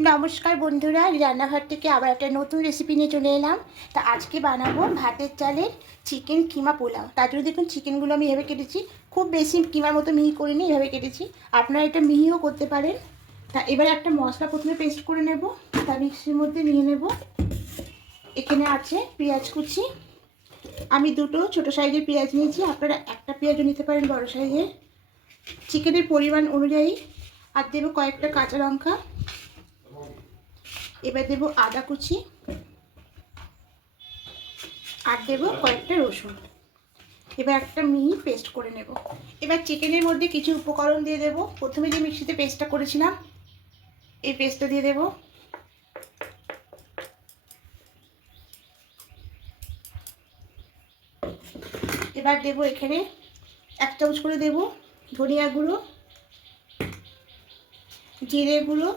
নমস্কার বন্ধুরা, রান্নাঘর থেকে আবার একটা নতুন রেসিপি নিয়ে চলে এলাম। তা আজকে বানাবো ভাতের চালের চিকেন কিমা পোলাও। তার জন্য দেখুন চিকেনগুলো আমি এভাবে কেটেছি। খুব বেশি কিমার মতো মিহি করে করিনি, এভাবে কেটেছি। আপনারা এটা মিহিও করতে পারেন। তা এবার একটা মশলা প্রথমে পেস্ট করে নেব। তা মিক্সির মধ্যে নিয়ে নেব। এখানে আছে পেঁয়াজ কুচি। আমি দুটো ছোট সাইজের পেঁয়াজ নিয়েছি। আপনারা একটা পেঁয়াজও নিতে পারেন বড় সাইজের। চিকেনের পরিমাণ অনুযায়ী। আর দেবো কয়েকটা কাঁচা লঙ্কা। এবার দেবো আদা কুচি আর দেবো কয়েকটা রসুন। এবার একটা মিহি পেস্ট করে নেব। এবার চিকেনের মধ্যে কিছু উপকরণ দিয়ে দেবো। প্রথমে যে মিক্সিতে পেস্টটা করেছিলাম, এই পেস্টটা দিয়ে দেবো। এবার দেবো এখানে এক চামচ করে দেবো ধনিয়া গুঁড়ো, জিরে গুঁড়ো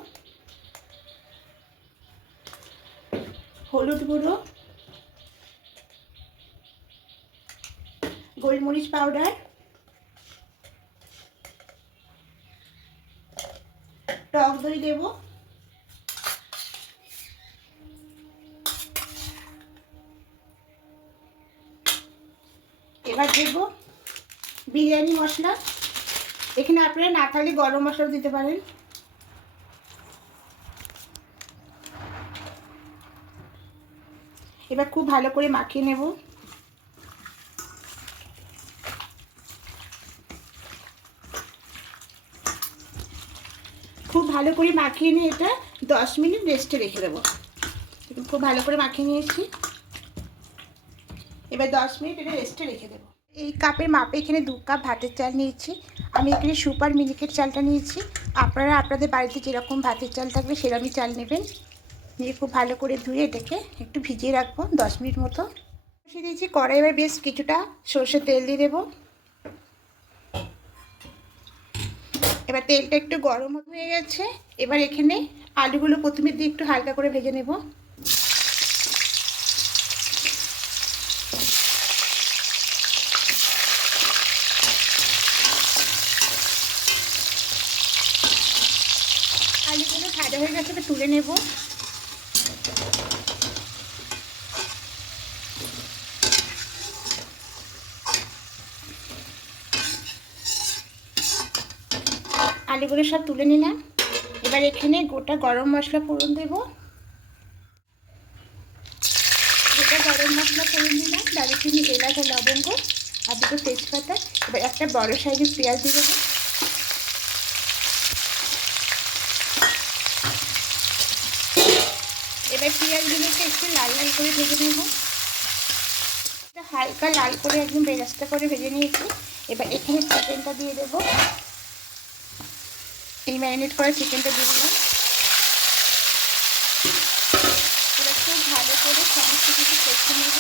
হলুদ গুঁড়ো, গোলমরিচ পাউডার, টক দই দেবো। এবার দেব বিরিয়ানি মশলা। এখানে আপনারা না থাকলে গরম মশলা দিতে পারেন। এবার খুব ভালো করে মাখিয়ে নেব। খুব ভালো করে মাখিয়ে নিয়ে এটা দশ মিনিট রেস্টে রেখে দেবো। খুব ভালো করে মাখিয়ে নিয়েছি। এবার দশ মিনিট এটা রেস্টে রেখে দেবো। এই কাপের মাপে এখানে দু কাপ ভাতের চাল নিয়েছি। আমি এখানে সুপার মিনিকেট চালটা নিয়েছি। আপনারা আপনাদের বাড়িতে যেরকম ভাতের চাল থাকবে সেরকমই চাল নেবেন। নিয়ে খুব ভালো করে ধুয়ে এটাকে একটু ভিজিয়ে রাখব, দশ মিনিট মতো। বসিয়ে দিয়েছি কড়াইয়ে বেশ কিছুটা সর্ষের তেল দিয়ে দেবো। এবার তেলটা একটু গরম হয়ে গেছে, এবার এখানে আলুগুলো প্রথমে দিয়ে একটু হালকা করে ভেজে নেব। আলুগুলো ভাজা হয়ে গেছে তুলে নেব। আলুগুলো সব তুলে নিলাম। এবার এখানে গোটা গরম মশলা ফোড়ন দেব। গোটা গরম মশলা ফোড়ন দিলাম। দারুচিনি, এলাচ আর লবঙ্গ আর দুটো তেজপাতা। এবার একটা বড় সাইজের পেঁয়াজ দিয়ে দেবো। এবার পেঁয়াজগুলোকে একটু লাল লাল করে ভেজে নেব। হালকা লাল করে একদম বেরাস্তা করে ভেজে নিয়েছি। এবার এখানে চিকেনটা দিয়ে দেবো। এই ম্যারিনেট করা চিকেনটা দিয়ে দিলাম। এবার খুব ভালো করে সমস্ত কিছু কষে নেব।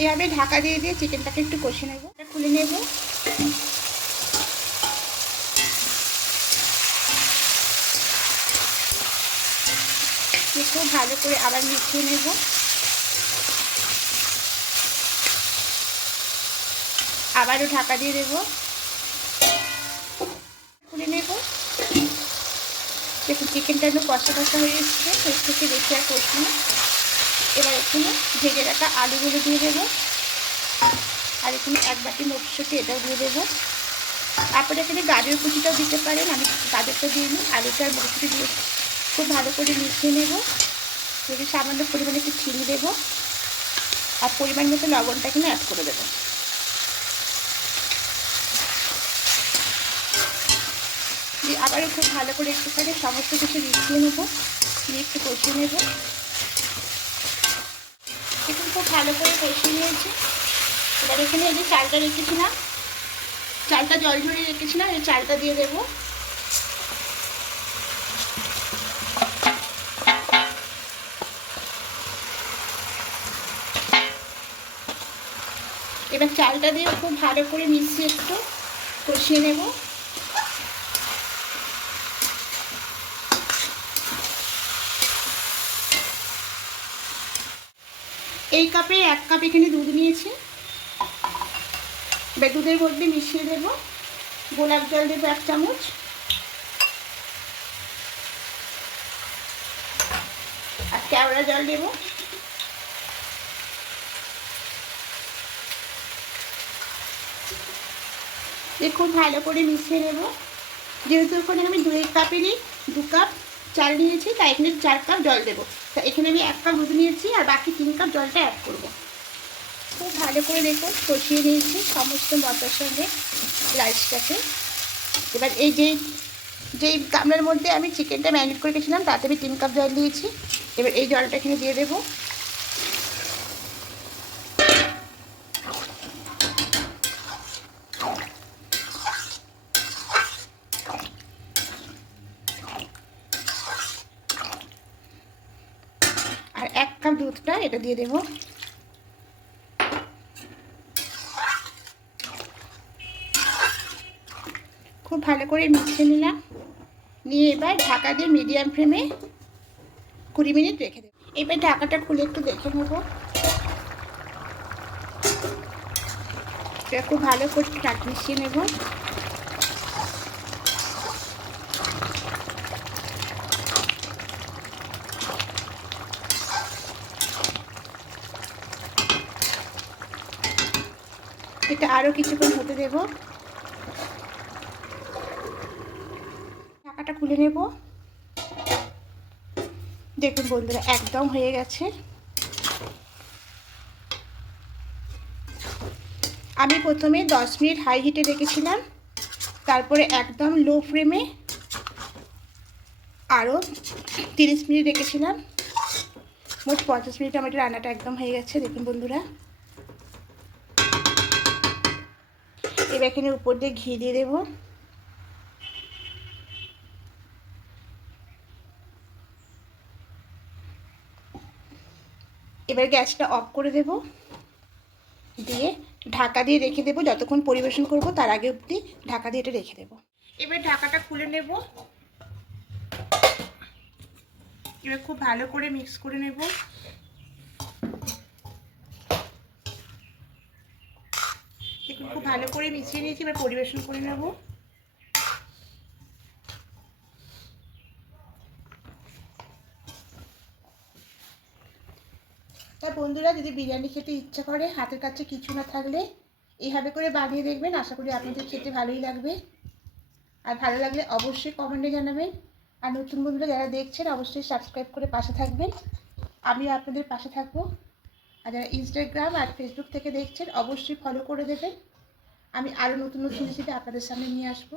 এইভাবে ঢাকা দিয়ে দিয়ে চিকেনটাকে একটু কষে নেব। খুলে নেব। খুব ভালো করে আবার মিশিয়ে নেব। আবারও ঢাকা দিয়ে দেব। খুলে নেব। দেখুন চিকেনটা একটু কষা কষা হয়ে এসছে এর থেকে বেশি আর কষি এবার এখানে ভেজে রাখা আলুগুলো দিয়ে দেবো। আর এখানে এক বাটি মটরশুঁটি, এটাও দিয়ে দেবো। তারপরে এখানে গাজর কুচিটাও দিতে পারেন, আমি গাজরটা দিয়ে নিই আলুটা আর মটরশুঁটি দিয়ে খুব ভালো করে মিশিয়ে নেব। যদি সামান্য পরিমাণে একটু চিনি দেবো। আর পরিমাণ মতো লবণটা এখানে অ্যাড করে দেবো। দিয়ে আবারও খুব ভালো করে একটুখানি সমস্ত কিছু মিশিয়ে নেব। দিয়ে একটু কষিয়ে নেব। এখন খুব ভালো করে কষিয়ে নিয়েছি। এবার এখানে এই যে চালটা রেখেছিলাম, চালটা জল ঝরিয়ে রেখেছিলাম, এই চালটা দিয়ে দেবো। এবার চালটা দিয়ে খুব ভালো করে মিশিয়ে একটু কষিয়ে নেব। এই কাপে এক কাপ এখানে দুধ নিয়েছি। এবার দুধের মধ্যে মিশিয়ে দেবো। গোলাপ জল দেবো এক চামচ। আর কেওড়া জল দেবো। দিয়ে খুব ভালো করে মিশিয়ে নেব। যেহেতু ওখানে আমি দুই কাপেরই দু কাপ চাল নিয়েছি, তাই এখানে চার কাপ জল দেবো। তা এখানে আমি এক কাপ দুধ নিয়েছি আর বাকি তিন কাপ জলটা অ্যাড করব। খুব ভালো করে দেখো কষিয়ে নিয়েছি সমস্ত মশলার সঙ্গে রাইসটাকে এবার এই যে যেই গামলার মধ্যে আমি চিকেনটা ম্যারিনেট করে গেছিলাম তাতে আমি তিন কাপ জল দিয়েছি। এবার এই জলটা এখানে দিয়ে দেবো। আর এক কাপ দুধটা এটা দিয়ে দেবো। খুব ভালো করে মিশিয়ে নিলাম। নিয়ে এবার ঢাকা দিয়ে মিডিয়াম ফ্লেমে কুড়ি মিনিট রেখে দেবো। এবার ঢাকাটা খুলে একটু দেখে নেব। এটা খুব ভালো করে মিশিয়ে নেব। এটা আরও কিছুক্ষণ হতে দেব। ঢাকাটা খুলে নেব। দেখুন বন্ধুরা, একদম হয়ে গেছে। আমি প্রথমে দশ মিনিট হাই হিটে রেখেছিলাম, তারপরে একদম লো ফ্লেমে আরও তিরিশ মিনিট রেখেছিলাম। মোট পঞ্চাশ মিনিট আমার রান্নাটা একদম হয়ে গেছে, দেখুন বন্ধুরা। এবার এখানে উপর দিয়ে ঘি দিয়ে দেবো। এবার গ্যাসটা অফ করে দেব। দিয়ে ঢাকা দিয়ে রেখে দেবো, যতক্ষণ পরিবেশন করব তার আগে অবধি ঢাকা দিয়ে এটা রেখে দেবো। এবার ঢাকাটা খুলে নেব। এবার খুব ভালো করে মিক্স করে নেব। খুব ভালো করে মিশিয়ে নিয়েছি, এবার পরিবেশন করে নেব। তা বন্ধুরা, যদি বিরিয়ানি খেতে ইচ্ছা করে, হাতের কাছে কিছু না থাকলে এইভাবে করে বানিয়ে দেখবেন, আশা করি আপনাদের খেতে ভালোই লাগবে। আর ভালো লাগলে অবশ্যই কমেন্টে জানাবেন। আর নতুন বন্ধুরা যারা দেখছেন, অবশ্যই সাবস্ক্রাইব করে পাশে থাকবেন। আমিও আপনাদের পাশে থাকব। আর যারা ইনস্টাগ্রাম আর ফেসবুক থেকে দেখছেন, অবশ্যই ফলো করে দেবেন। আমি আরও নতুন নতুন রেসিপি আপনাদের সামনে নিয়ে আসব।